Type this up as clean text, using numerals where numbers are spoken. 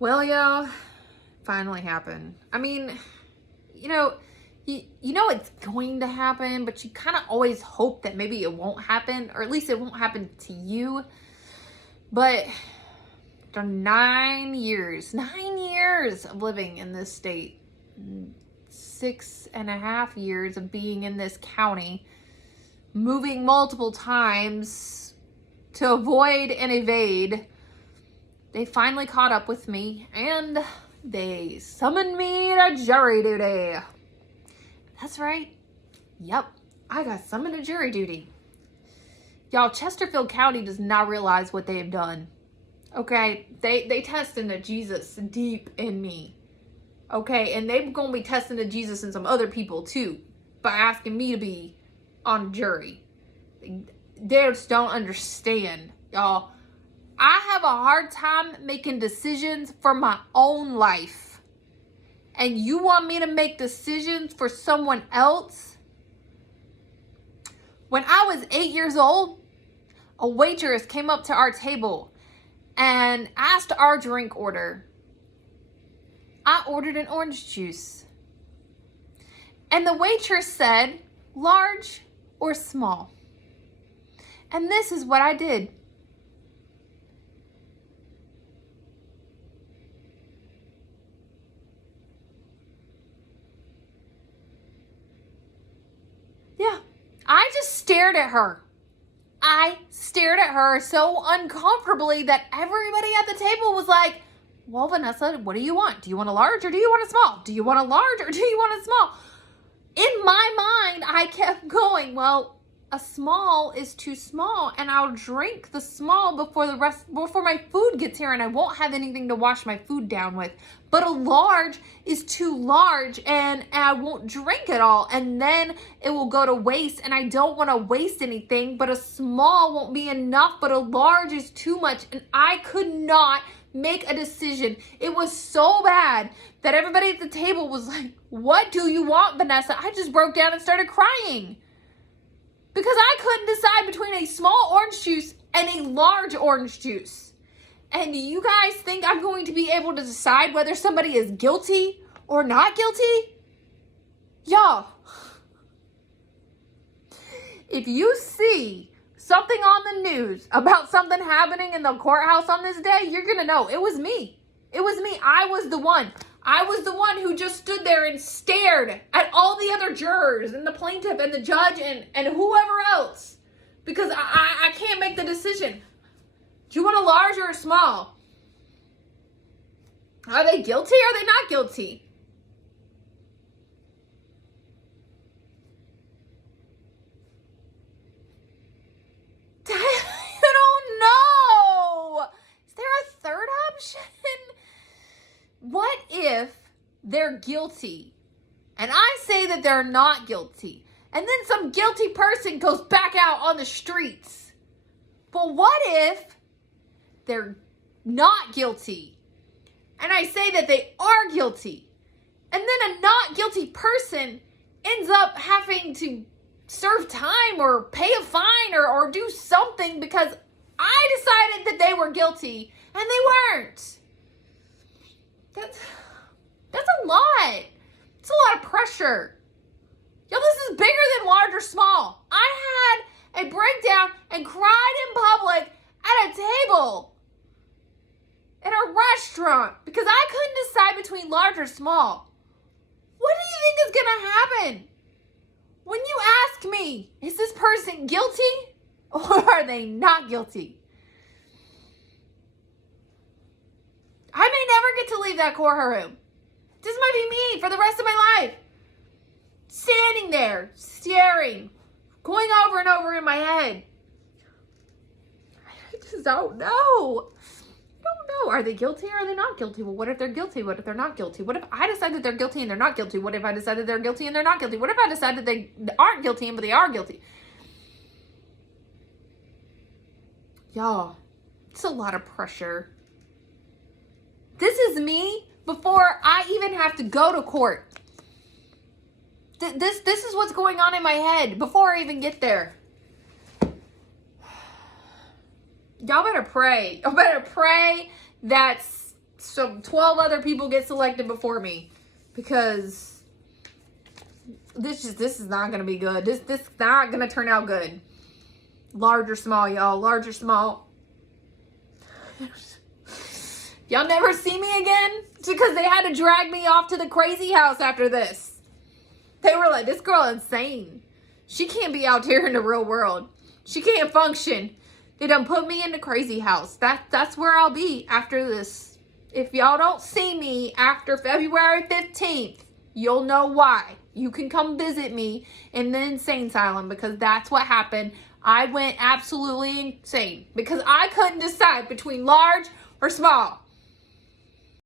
Well, y'all, finally happened. I mean, you know, you know it's going to happen, but you kind of always hope that maybe it won't happen, or at least it won't happen to you. But after 9 years of living in this state, 6.5 years of being in this county, moving multiple times to avoid and evade, they finally caught up with me and they summoned me to jury duty. That's right. Yep, I got summoned to jury duty. Y'all, Chesterfield County does not realize what they have done. Okay, they testing the Jesus deep in me. Okay, and they're going to be testing the Jesus in some other people too by asking me to be on a jury. They just don't understand, y'all. I have a hard time making decisions for my own life. And you want me to make decisions for someone else? When I was 8 years old, a waitress came up to our table and asked our drink order. I ordered an orange juice. And the waitress said, large or small? And this is what I did. Yeah, I just stared at her. I stared at her so uncomfortably that everybody at the table was like, well, Vanessa, what do you want? Do you want a large or do you want a small? Do you want a large or do you want a small? In my mind, I kept going, well, a small is too small and I'll drink the small before my food gets here and I won't have anything to wash my food down with. But a large is too large and I won't drink it all and then it will go to waste and I don't want to waste anything, but a small won't be enough, but a large is too much and I could not make a decision. It was so bad that everybody at the table was like, what do you want, Vanessa? I just broke down and started crying. Because I couldn't decide between a small orange juice and a large orange juice. And do you guys think I'm going to be able to decide whether somebody is guilty or not guilty? Y'all, if you see something on the news about something happening in the courthouse on this day, you're going to know it was me. It was me. I was the one. I was the one who just stood there and stared at all the other jurors and the plaintiff and the judge and whoever else. Because I can't make the decision. Do you want a large or a small? Are they guilty or are they not guilty? I don't know. Is there a third option? What if they're guilty and I say that they're not guilty and then some guilty person goes back out on the streets? But what if they're not guilty and I say that they are guilty and then a not guilty person ends up having to serve time or pay a fine or do something because I decided that they were guilty and they weren't? That's a lot. It's a lot of pressure. Yo, this is bigger than large or small. I had a breakdown and cried in public at a table in a restaurant because I couldn't decide between large or small. What do you think is going to happen? When you ask me, is this person guilty or are they not guilty? I may never get to leave that courtroom. This might be me for the rest of my life. Standing there, staring, going over and over in my head. I just don't know. I don't know. Are they guilty or are they not guilty? Well, what if they're guilty? What if they're not guilty? What if I decide that they're guilty and they're not guilty? What if I decide that they're guilty and they're not guilty? What if I decide that they aren't guilty but they are guilty? Y'all, it's a lot of pressure. This is me before I even have to go to court. This is what's going on in my head before I even get there. Y'all better pray. Y'all better pray that some 12 other people get selected before me, because this is not gonna be good. This not gonna turn out good. Large or small, y'all. Large or small. Y'all never see me again? It's because they had to drag me off to the crazy house after this. They were like, this girl insane. She can't be out here in the real world. She can't function. They done put me in the crazy house. That's where I'll be after this. If y'all don't see me after February 15th, you'll know why. You can come visit me in the insane asylum, because that's what happened. I went absolutely insane because I couldn't decide between large or small.